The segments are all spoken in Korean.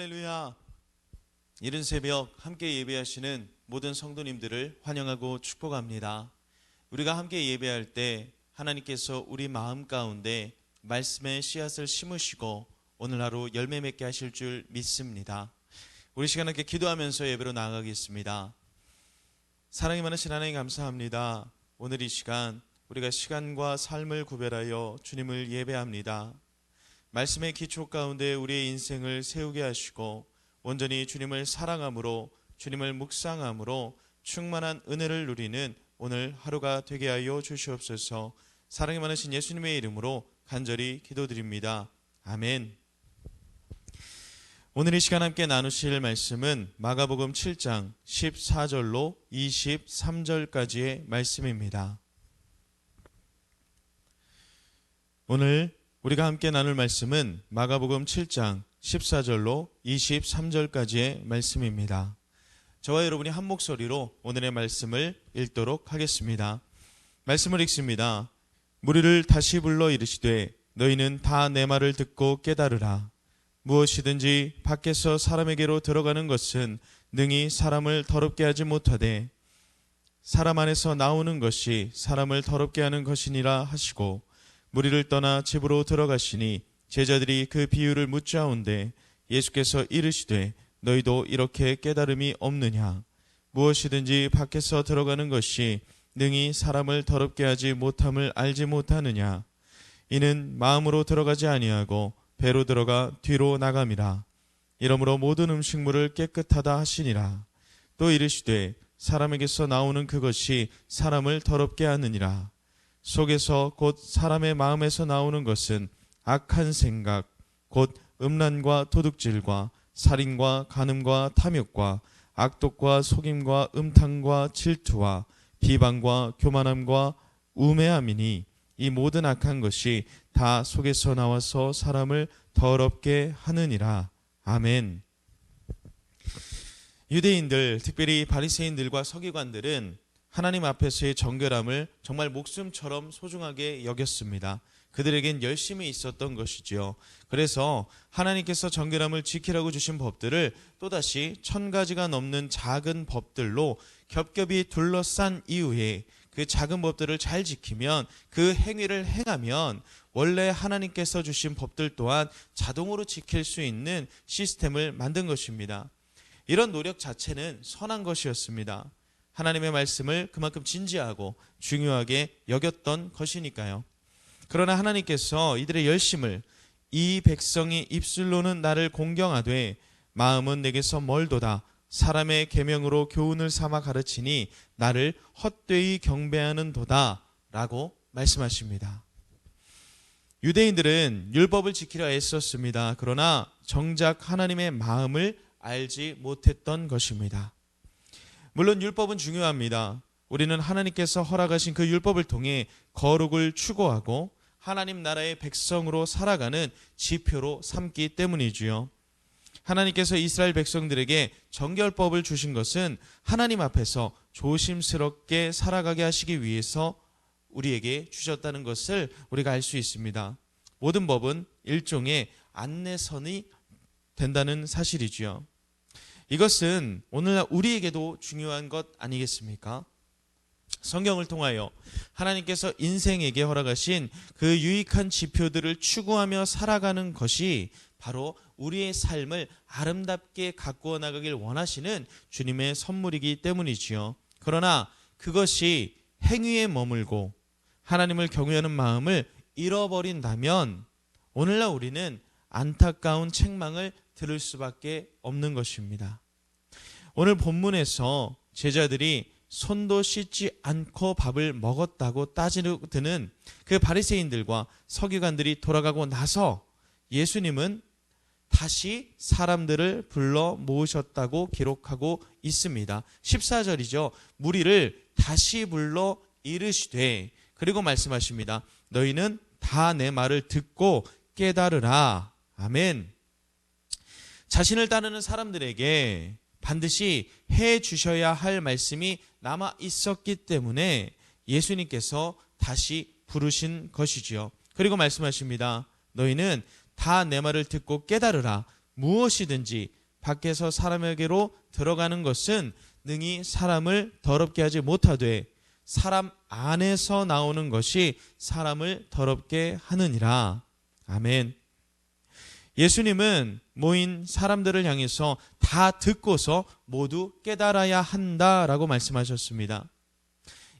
할렐루야. 이른 새벽 함께 예배하시는 모든 성도님들을 환영하고 축복합니다. 우리가 함께 예배할 때 하나님께서 우리 마음 가운데 말씀의 씨앗을 심으시고 오늘 하루 열매 맺게 하실 줄 믿습니다. 우리 시간 함께 기도하면서 예배로 나아가겠습니다. 사랑이 많으신 하나님 감사합니다. 오늘 이 시간 우리가 시간과 삶을 구별하여 주님을 예배합니다. 말씀의 기초 가운데 우리의 인생을 세우게 하시고 온전히 주님을 사랑함으로 주님을 묵상함으로 충만한 은혜를 누리는 오늘 하루가 되게 하여 주시옵소서. 사랑이 많으신 예수님의 이름으로 간절히 기도드립니다. 아멘. 오늘 이 시간 함께 나누실 말씀은 마가복음 7장 14절로 23절까지의 말씀입니다. 오늘 우리가 함께 나눌 말씀은 마가복음 7장 14절로 23절까지의 말씀입니다. 저와 여러분이 한 목소리로 오늘의 말씀을 읽도록 하겠습니다. 말씀을 읽습니다. 무리를 다시 불러 이르시되 너희는 다 내 말을 듣고 깨달으라. 무엇이든지 밖에서 사람에게로 들어가는 것은 능히 사람을 더럽게 하지 못하되 사람 안에서 나오는 것이 사람을 더럽게 하는 것이니라 하시고 무리를 떠나 집으로 들어가시니 제자들이 그 비유를 묻자온데 예수께서 이르시되 너희도 이렇게 깨달음이 없느냐? 무엇이든지 밖에서 들어가는 것이 능히 사람을 더럽게 하지 못함을 알지 못하느냐? 이는 마음으로 들어가지 아니하고 배로 들어가 뒤로 나감이라. 이러므로 모든 음식물을 깨끗하다 하시니라. 또 이르시되 사람에게서 나오는 그것이 사람을 더럽게 하느니라. 속에서 곧 사람의 마음에서 나오는 것은 악한 생각, 곧 음란과 도둑질과 살인과 간음과 탐욕과 악독과 속임과 음탕과 질투와 비방과 교만함과 우매함이니 이 모든 악한 것이 다 속에서 나와서 사람을 더럽게 하느니라. 아멘. 유대인들, 특별히 바리새인들과 서기관들은 하나님 앞에서의 정결함을 정말 목숨처럼 소중하게 여겼습니다. 그들에겐 열심히 있었던 것이지요. 그래서 하나님께서 정결함을 지키라고 주신 법들을 또다시 1000가지가 넘는 작은 법들로 겹겹이 둘러싼 이후에 그 작은 법들을 잘 지키면, 그 행위를 행하면 원래 하나님께서 주신 법들 또한 자동으로 지킬 수 있는 시스템을 만든 것입니다. 이런 노력 자체는 선한 것이었습니다. 하나님의 말씀을 그만큼 진지하고 중요하게 여겼던 것이니까요. 그러나 하나님께서 이들의 열심을 이 백성이 입술로는 나를 공경하되 마음은 내게서 멀도다. 사람의 계명으로 교훈을 삼아 가르치니 나를 헛되이 경배하는 도다 라고 말씀하십니다. 유대인들은 율법을 지키려 애썼습니다. 그러나 정작 하나님의 마음을 알지 못했던 것입니다. 물론 율법은 중요합니다. 우리는 하나님께서 허락하신 그 율법을 통해 거룩을 추구하고 하나님 나라의 백성으로 살아가는 지표로 삼기 때문이지요. 하나님께서 이스라엘 백성들에게 정결법을 주신 것은 하나님 앞에서 조심스럽게 살아가게 하시기 위해서 우리에게 주셨다는 것을 우리가 알 수 있습니다. 모든 법은 일종의 안내선이 된다는 사실이지요. 이것은 오늘날 우리에게도 중요한 것 아니겠습니까? 성경을 통하여 하나님께서 인생에게 허락하신 그 유익한 지표들을 추구하며 살아가는 것이 바로 우리의 삶을 아름답게 가꾸어 나가길 원하시는 주님의 선물이기 때문이지요. 그러나 그것이 행위에 머물고 하나님을 경외하는 마음을 잃어버린다면 오늘날 우리는 안타까운 책망을 들을 수밖에 없는 것입니다. 오늘 본문에서 제자들이 손도 씻지 않고 밥을 먹었다고 따지는 그 바리새인들과 서기관들이 돌아가고 나서 예수님은 다시 사람들을 불러 모으셨다고 기록하고 있습니다. 14절이죠. 무리를 다시 불러 이르시되, 그리고 말씀하십니다. 너희는 다 내 말을 듣고 깨달으라. 아멘. 자신을 따르는 사람들에게 반드시 해 주셔야 할 말씀이 남아 있었기 때문에 예수님께서 다시 부르신 것이지요. 그리고 말씀하십니다. 너희는 다 내 말을 듣고 깨달으라. 무엇이든지 밖에서 사람에게로 들어가는 것은 능히 사람을 더럽게 하지 못하되 사람 안에서 나오는 것이 사람을 더럽게 하느니라. 아멘. 예수님은 모인 사람들을 향해서 다 듣고서 모두 깨달아야 한다라고 말씀하셨습니다.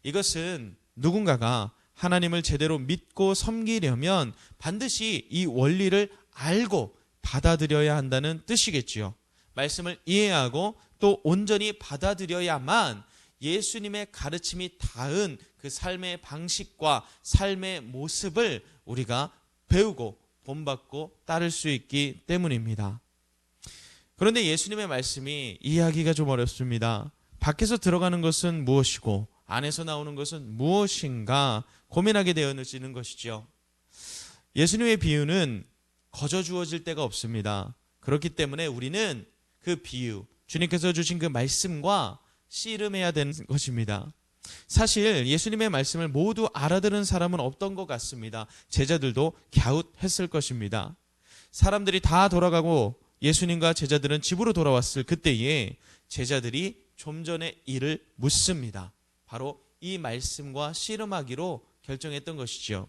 이것은 누군가가 하나님을 제대로 믿고 섬기려면 반드시 이 원리를 알고 받아들여야 한다는 뜻이겠지요. 말씀을 이해하고 또 온전히 받아들여야만 예수님의 가르침이 닿은 그 삶의 방식과 삶의 모습을 우리가 배우고 본받고 따를 수 있기 때문입니다. 그런데 예수님의 말씀이 이해하기가 좀 어렵습니다. 밖에서 들어가는 것은 무엇이고 안에서 나오는 것은 무엇인가 고민하게 되어지는 것이죠. 예수님의 비유는 거저 주어질 데가 없습니다. 그렇기 때문에 우리는 그 비유, 주님께서 주신 그 말씀과 씨름해야 되는 것입니다. 사실 예수님의 말씀을 모두 알아들은 사람은 없던 것 같습니다. 제자들도 갸웃했을 것입니다. 사람들이 다 돌아가고 예수님과 제자들은 집으로 돌아왔을 그때에 제자들이 좀 전의 일을 묻습니다. 바로 이 말씀과 씨름하기로 결정했던 것이죠.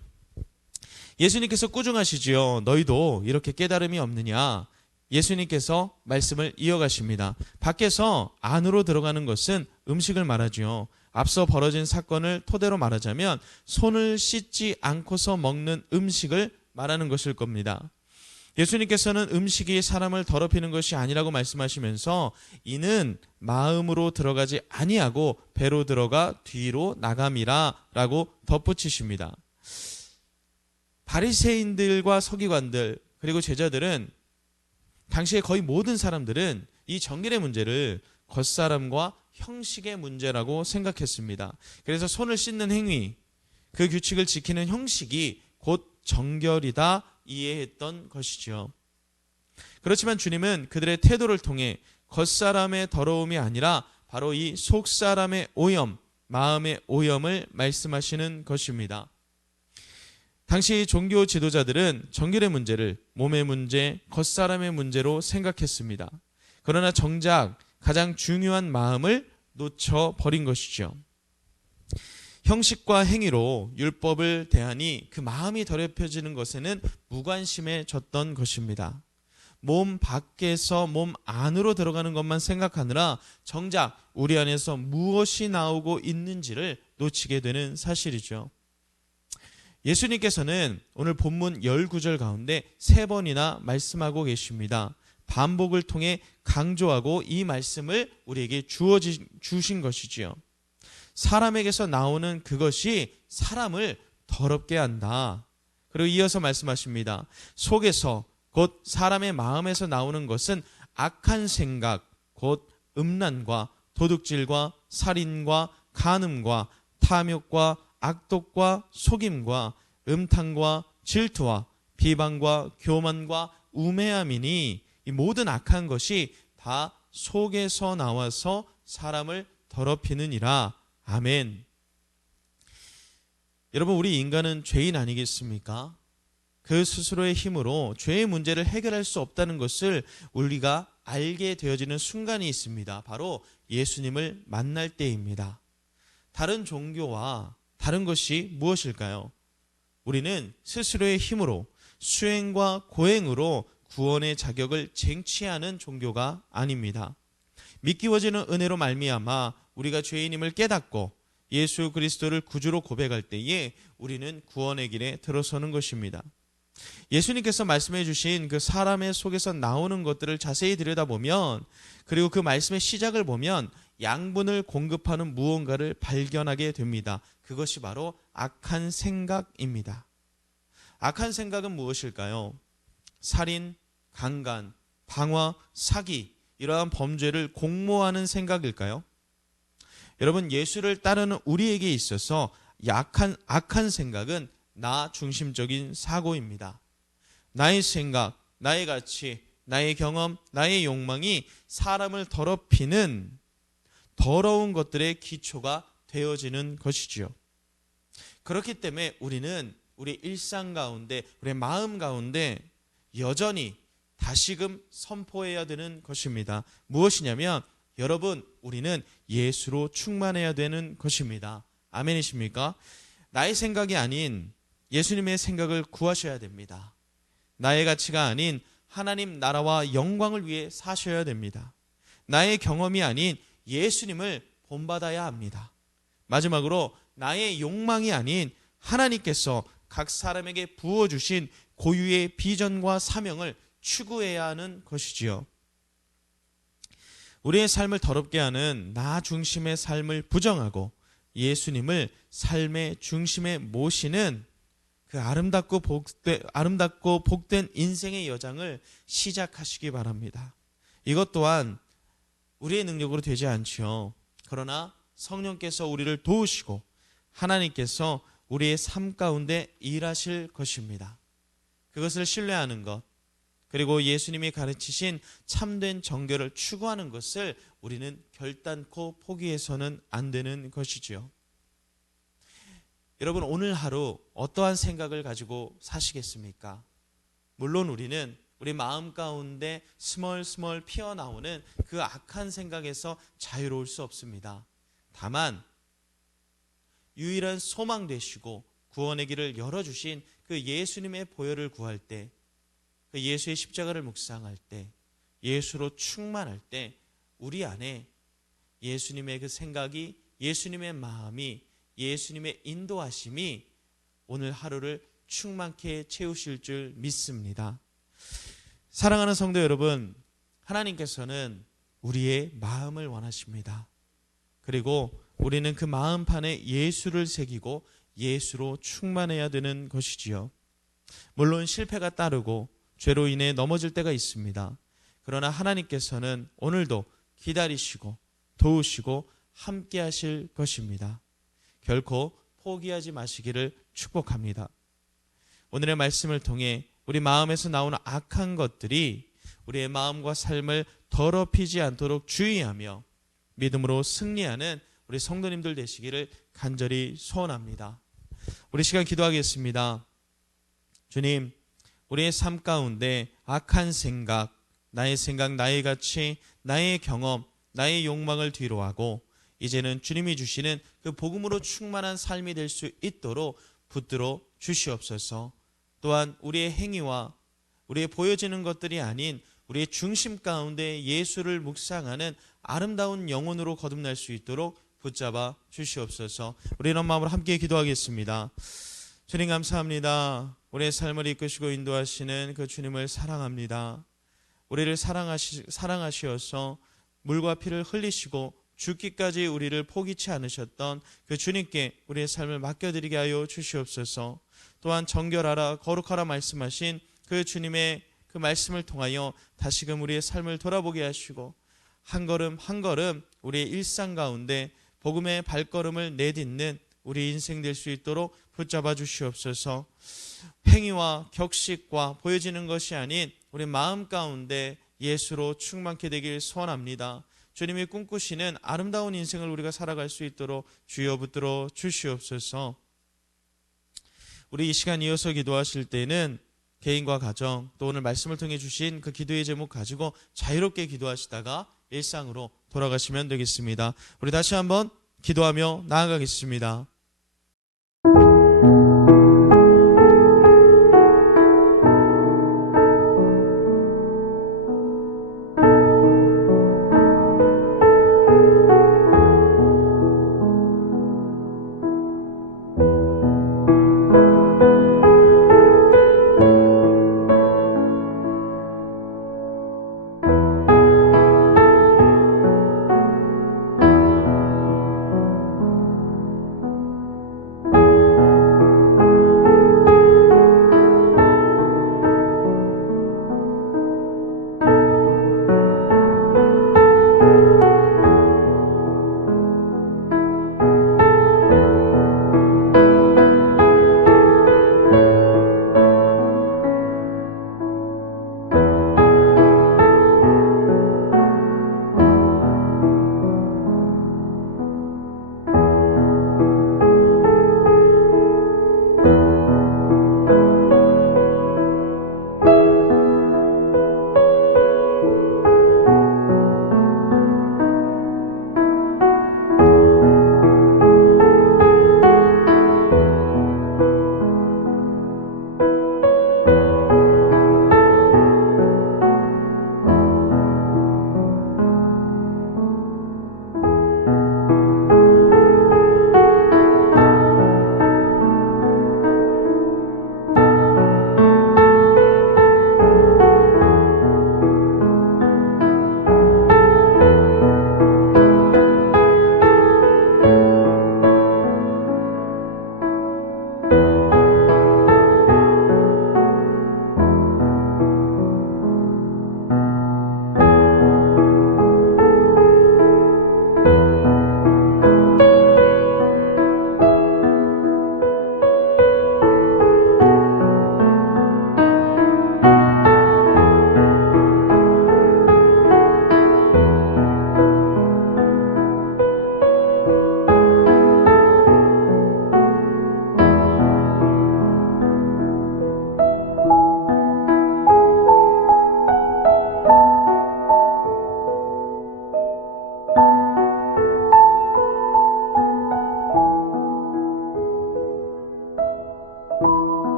예수님께서 꾸중하시지요. 너희도 이렇게 깨달음이 없느냐? 예수님께서 말씀을 이어가십니다. 밖에서 안으로 들어가는 것은 음식을 말하지요. 앞서 벌어진 사건을 토대로 말하자면 손을 씻지 않고서 먹는 음식을 말하는 것일 겁니다. 예수님께서는 음식이 사람을 더럽히는 것이 아니라고 말씀하시면서 이는 마음으로 들어가지 아니하고 배로 들어가 뒤로 나감이라 라고 덧붙이십니다. 바리새인들과 서기관들 그리고 제자들은 당시에 거의 모든 사람들은 이 정결의 문제를 겉사람과 형식의 문제라고 생각했습니다. 그래서 손을 씻는 행위, 그 규칙을 지키는 형식이 곧 정결이다 이해했던 것이죠. 그렇지만 주님은 그들의 태도를 통해 겉사람의 더러움이 아니라 바로 이 속사람의 오염, 마음의 오염을 말씀하시는 것입니다. 당시 종교 지도자들은 정결의 문제를 몸의 문제, 겉사람의 문제로 생각했습니다. 그러나 정작 가장 중요한 마음을 놓쳐버린 것이죠. 형식과 행위로 율법을 대하니 그 마음이 더럽혀지는 것에는 무관심해졌던 것입니다. 몸 밖에서 몸 안으로 들어가는 것만 생각하느라 정작 우리 안에서 무엇이 나오고 있는지를 놓치게 되는 사실이죠. 예수님께서는 오늘 본문 10구절 가운데 3번이나 말씀하고 계십니다. 반복을 통해 강조하고 이 말씀을 우리에게 주신 것이지요. 사람에게서 나오는 그것이 사람을 더럽게 한다. 그리고 이어서 말씀하십니다. 속에서 곧 사람의 마음에서 나오는 것은 악한 생각, 곧 음란과 도둑질과 살인과 간음과 탐욕과 악독과 속임과 음탕과 질투와 비방과 교만과 우매함이니 이 모든 악한 것이 다 속에서 나와서 사람을 더럽히느니라. 아멘. 여러분, 우리 인간은 죄인 아니겠습니까? 그 스스로의 힘으로 죄의 문제를 해결할 수 없다는 것을 우리가 알게 되어지는 순간이 있습니다. 바로 예수님을 만날 때입니다. 다른 종교와 다른 것이 무엇일까요? 우리는 스스로의 힘으로 수행과 고행으로 구원의 자격을 쟁취하는 종교가 아닙니다. 믿기워지는 은혜로 말미암아 우리가 죄인임을 깨닫고 예수 그리스도를 구주로 고백할 때에 우리는 구원의 길에 들어서는 것입니다. 예수님께서 말씀해 주신 그 사람의 속에서 나오는 것들을 자세히 들여다보면 그리고 그 말씀의 시작을 보면 양분을 공급하는 무언가를 발견하게 됩니다. 그것이 바로 악한 생각입니다. 악한 생각은 무엇일까요? 살인, 강간, 방화, 사기 이러한 범죄를 공모하는 생각일까요? 여러분, 예수를 따르는 우리에게 있어서 악한 생각은 나 중심적인 사고입니다. 나의 생각, 나의 가치, 나의 경험, 나의 욕망이 사람을 더럽히는 더러운 것들의 기초가 되어지는 것이지요. 그렇기 때문에 우리는 우리 일상 가운데, 우리 마음 가운데 여전히 다시금 선포해야 되는 것입니다. 무엇이냐면 여러분, 우리는 예수로 충만해야 되는 것입니다. 아멘이십니까? 나의 생각이 아닌 예수님의 생각을 구하셔야 됩니다. 나의 가치가 아닌 하나님 나라와 영광을 위해 사셔야 됩니다. 나의 경험이 아닌 예수님을 본받아야 합니다. 마지막으로 나의 욕망이 아닌 하나님께서 각 사람에게 부어주신 고유의 비전과 사명을 추구해야 하는 것이지요. 우리의 삶을 더럽게 하는 나 중심의 삶을 부정하고 예수님을 삶의 중심에 모시는 그 아름답고 복된 인생의 여정을 시작하시기 바랍니다. 이것 또한 우리의 능력으로 되지 않지요. 그러나 성령께서 우리를 도우시고 하나님께서 우리의 삶 가운데 일하실 것입니다. 그것을 신뢰하는 것, 그리고 예수님이 가르치신 참된 정결을 추구하는 것을 우리는 결단코 포기해서는 안 되는 것이지요. 여러분, 오늘 하루 어떠한 생각을 가지고 사시겠습니까? 물론 우리는 우리 마음 가운데 스멀스멀 피어나오는 그 악한 생각에서 자유로울 수 없습니다. 다만 유일한 소망 되시고 구원의 길을 열어주신 그 예수님의 보혈을 구할 때, 그 예수의 십자가를 묵상할 때, 예수로 충만할 때 우리 안에 예수님의 그 생각이, 예수님의 마음이, 예수님의 인도하심이 오늘 하루를 충만케 채우실 줄 믿습니다. 사랑하는 성도 여러분, 하나님께서는 우리의 마음을 원하십니다. 그리고 우리는 그 마음판에 예수를 새기고 예수로 충만해야 되는 것이지요. 물론 실패가 따르고 죄로 인해 넘어질 때가 있습니다. 그러나 하나님께서는 오늘도 기다리시고 도우시고 함께 하실 것입니다. 결코 포기하지 마시기를 축복합니다. 오늘의 말씀을 통해 우리 마음에서 나오는 악한 것들이 우리의 마음과 삶을 더럽히지 않도록 주의하며 믿음으로 승리하는 우리 성도님들 되시기를 간절히 소원합니다. 우리 시간 기도하겠습니다. 주님, 우리의 삶 가운데 악한 생각, 나의 가치, 나의 경험, 나의 욕망을 뒤로하고 이제는 주님이 주시는 그 복음으로 충만한 삶이 될 수 있도록 붙들어 주시옵소서. 또한 우리의 행위와 우리의 보여지는 것들이 아닌 우리의 중심 가운데 예수를 묵상하는 아름다운 영혼으로 거듭날 수 있도록 붙잡아 주시옵소서. 우리 이런 마음으로 함께 기도하겠습니다. 주님 감사합니다. 우리의 삶을 이끄시고 인도하시는 그 주님을 사랑합니다. 우리를 사랑하시어서 물과 피를 흘리시고 죽기까지 우리를 포기치 않으셨던 그 주님께 우리의 삶을 맡겨드리게 하여 주시옵소서. 또한 정결하라 거룩하라 말씀하신 그 주님의 그 말씀을 통하여 다시금 우리의 삶을 돌아보게 하시고 한 걸음 한 걸음 우리의 일상 가운데 복음의 발걸음을 내딛는 우리 인생 될 수 있도록 붙잡아 주시옵소서. 행위와 격식과 보여지는 것이 아닌 우리 마음 가운데 예수로 충만케 되길 소원합니다. 주님이 꿈꾸시는 아름다운 인생을 우리가 살아갈 수 있도록 주여 붙들어 주시옵소서. 우리 이 시간 이어서 기도하실 때는 개인과 가정 또 오늘 말씀을 통해 주신 그 기도의 제목 가지고 자유롭게 기도하시다가 일상으로 돌아가시면 되겠습니다. 우리 다시 한번 기도하며 나아가겠습니다.